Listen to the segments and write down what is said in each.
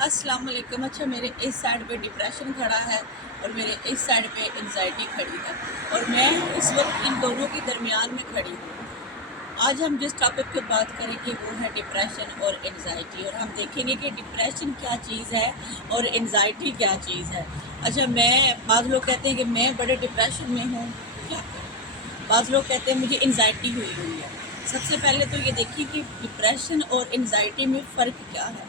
अस्सलाम वालेकुम। अच्छा, मेरे इस साइड पे डिप्रेशन खड़ा है और मेरे इस साइड पे एंजाइटी खड़ी है और मैं इस वक्त इन दोनों के दरमियान में खड़ी हूँ। आज हम जिस टॉपिक पे बात करेंगे वो है डिप्रेशन और एंजाइटी, और हम देखेंगे कि डिप्रेशन क्या चीज़ है और एंजाइटी क्या चीज़ है। अच्छा, बाज़ लोग कहते हैं कि मैं बड़े डिप्रेशन में हूँ, क्या करूँ। बाज़ लोग कहते हैं मुझे एंजाइटी हुई है। सबसे पहले तो ये देखिए कि डिप्रेशन और एंजाइटी में फ़र्क क्या है।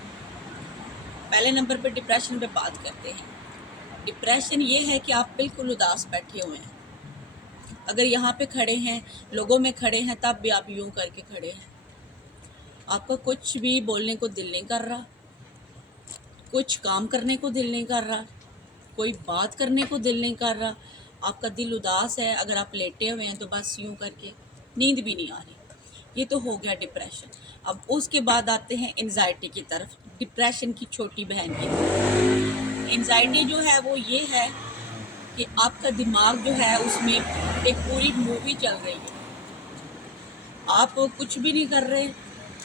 पहले नंबर पे डिप्रेशन पे बात करते हैं। डिप्रेशन ये है कि आप बिल्कुल उदास बैठे हुए हैं। अगर यहाँ पे खड़े हैं, लोगों में खड़े हैं, तब भी आप यूं करके खड़े हैं। आपका कुछ भी बोलने को दिल नहीं कर रहा, कुछ काम करने को दिल नहीं कर रहा, कोई बात करने को दिल नहीं कर रहा। आपका दिल उदास है। अगर आप लेटे हुए हैं तो बस यूं करके, नींद भी नहीं आ रही। ये तो हो गया डिप्रेशन। अब उसके बाद आते हैं एंजाइटी की तरफ, डिप्रेशन की छोटी बहन की तरफ। एंजाइटी जो है वो ये है कि आपका दिमाग जो है उसमें एक पूरी मूवी चल रही है। आप कुछ भी नहीं कर रहे,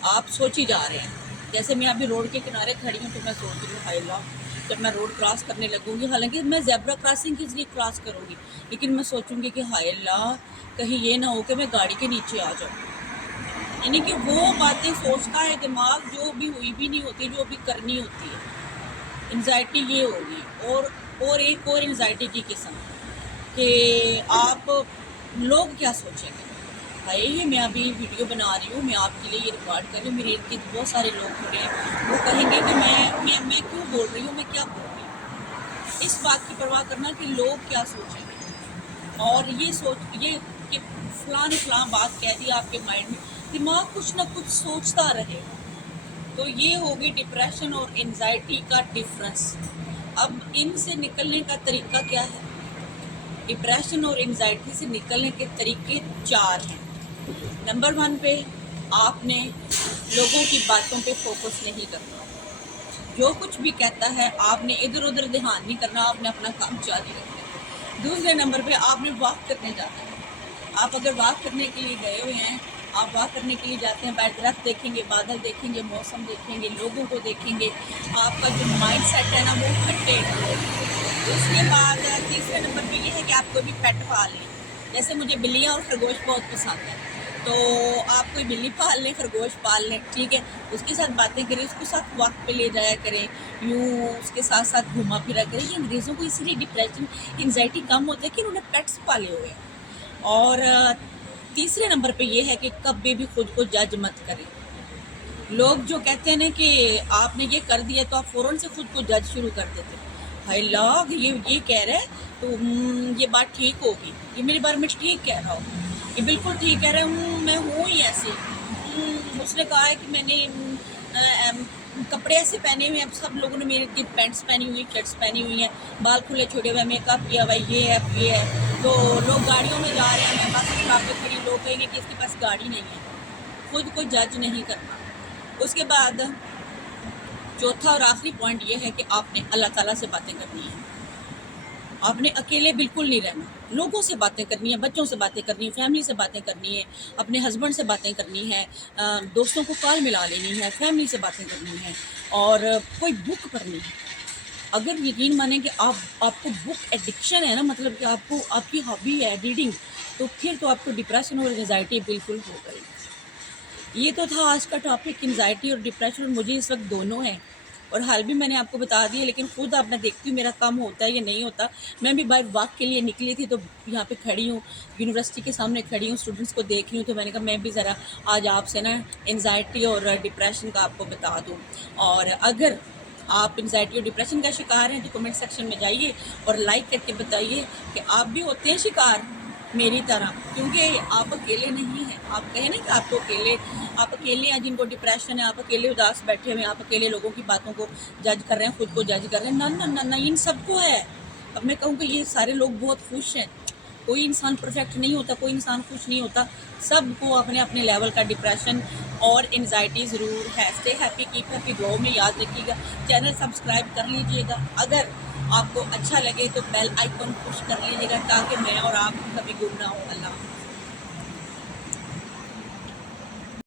आप सोच ही जा रहे हैं। जैसे मैं अभी रोड के किनारे खड़ी हूँ तो मैं सोच रही हूँ, हाय अल्लाह, जब मैं रोड क्रॉस करने लगूंगी, हालांकि मैं ज़ेब्रा क्रॉसिंग के लिए क्रॉस करूंगी, लेकिन मैं सोचूंगी कि हाय अल्लाह, कहीं ये ना हो कि मैं गाड़ी के नीचे आ जाऊँ। यानी कि वो बातें सोचता है दिमाग जो भी हुई भी नहीं होती, जो भी करनी होती है। एंजाइटी ये होगी। और एक और एंजाइटी की किस्म कि आप लोग क्या सोचेंगे। भाई, ये मैं अभी वीडियो बना रही हूँ, मैं आपके लिए ये रिकॉर्ड कर रही हूँ, मेरे इर्द गिर्द बहुत सारे लोग खड़े हैं, वो कहेंगे कि मैं क्यों बोल रही हूँ, मैं क्या बोल रही हूँ। इस बात की परवाह करना कि लोग क्या सोचेंगे, और ये कि फलां ने फलां बात कह दी आपके माइंड में, दिमाग कुछ ना कुछ सोचता रहे। तो ये होगी डिप्रेशन और एंजाइटी का डिफरेंस। अब इनसे निकलने का तरीका क्या है। डिप्रेशन और एंजाइटी से निकलने के तरीके 4 हैं। नंबर 1 पे आपने लोगों की बातों पे फोकस नहीं करना। जो कुछ भी कहता है आपने इधर उधर ध्यान नहीं करना, आपने अपना काम जारी रखना है। दूसरे नंबर पे आपने वॉक करने जाना है। आप अगर वॉक करने के लिए गए हुए हैं, आप वॉक करने के लिए जाते हैं, बैठ दरख्त देखेंगे, बादल देखेंगे, मौसम देखेंगे, लोगों को देखेंगे, आपका जो माइंड सेट है ना वो हटेगा। उसके बाद तीसरे नंबर पे ये है कि आप कोई भी पेट पाल लें। जैसे मुझे बिल्लियाँ और खरगोश बहुत पसंद है, तो आप कोई बिल्ली पाल लें, खरगोश पाल लें, ठीक है। उसके साथ बातें करें, उसके साथ वॉक पे ले जाया करें, यूँ उसके साथ साथ घुमा फिरा करें। ये अंग्रेज़ों को इसीलिए डिप्रेशन एंजाइटी कम होता है कि उन्होंने पेट्स पाले हुए हैं। और तीसरे नंबर पे ये है कि कभी भी खुद को जज मत करें। लोग जो कहते हैं ना कि आपने ये कर दिया, तो आप फ़ौरन से खुद को जज शुरू कर देते हैं। हाय लोग, ये कह रहे हैं तो ये बात ठीक होगी, ये मेरे बारे में ठीक कह रहा हो, ये बिल्कुल ठीक कह रहे हूँ, मैं हूँ ही ऐसे। उसने कहा है कि मैंने कपड़े ऐसे पहने हुए हैं, अब सब लोगों ने मेरे की पैंट्स पहनी हुई, शर्ट्स पहनी हुई हैं, बाल खुले छोड़े हुए, मेकअप किया हुआ, ये है। तो लोग गाड़ियों में जा रहे हैं, मैं बस स्टॉप पे खड़ी, लोग कहेंगे कि इसके पास गाड़ी नहीं है। खुद को जज नहीं करना। उसके बाद चौथा और आखिरी पॉइंट ये है कि आपने अल्लाह ताला से बातें करनी है। आपने अकेले बिल्कुल नहीं रहना, लोगों से बातें करनी है, बच्चों से बातें करनी है, फैमिली से बातें करनी है, अपने हस्बैंड से बातें करनी है, दोस्तों को कॉल मिला लेनी है, फैमिली से बातें करनी है, और कोई बुक पढ़नी है। अगर यकीन माने कि आपको बुक एडिक्शन है ना, मतलब कि आपको आपकी हॉबी है रीडिंग, तो फिर तो आपको डिप्रेशन और एंजाइटी बिल्कुल हो गई। ये तो था आज का टॉपिक, एंजाइटी और डिप्रेशन, और मुझे इस वक्त दोनों हैं, और हाल भी मैंने आपको बता दिया। लेकिन खुद अब मैं देखती हूँ मेरा कम होता है या नहीं होता। मैं भी बाहर वॉक के लिए निकली थी, तो यहाँ पे खड़ी हूँ, यूनिवर्सिटी के सामने खड़ी हूँ, स्टूडेंट्स को देख रही हूँ, तो मैंने कहा मैं भी ज़रा आज आपसे ना एंजाइटी और डिप्रेशन का आपको बता दूँ। और अगर आप एंजाइटी और डिप्रेशन का शिकार हैं तो कमेंट सेक्शन में जाइए और लाइक करके बताइए कि आप भी होते हैं शिकार मेरी तरह, क्योंकि आप अकेले नहीं हैं। आप कहें ना कि आप अकेले हैं जिनको डिप्रेशन है, आप अकेले उदास बैठे हुए हैं, आप अकेले लोगों की बातों को जज कर रहे हैं, खुद को जज कर रहे हैं। ना ना ना ना, इन सबको है। अब मैं कहूँ कि ये सारे लोग बहुत खुश हैं। कोई इंसान परफेक्ट नहीं होता, कोई इंसान खुश नहीं होता। सबको अपने अपने लेवल का डिप्रेशन और एंजाइटी ज़रूर है। स्टे हैप्पी, कीप हैप्पी, दुआओं में याद रखिएगा। चैनल सब्सक्राइब कर लीजिएगा। अगर आपको अच्छा लगे तो बेल आइकन पुश कर लीजिएगा, ताकि मैं और आप कभी गुम ना हो। अल्लाह।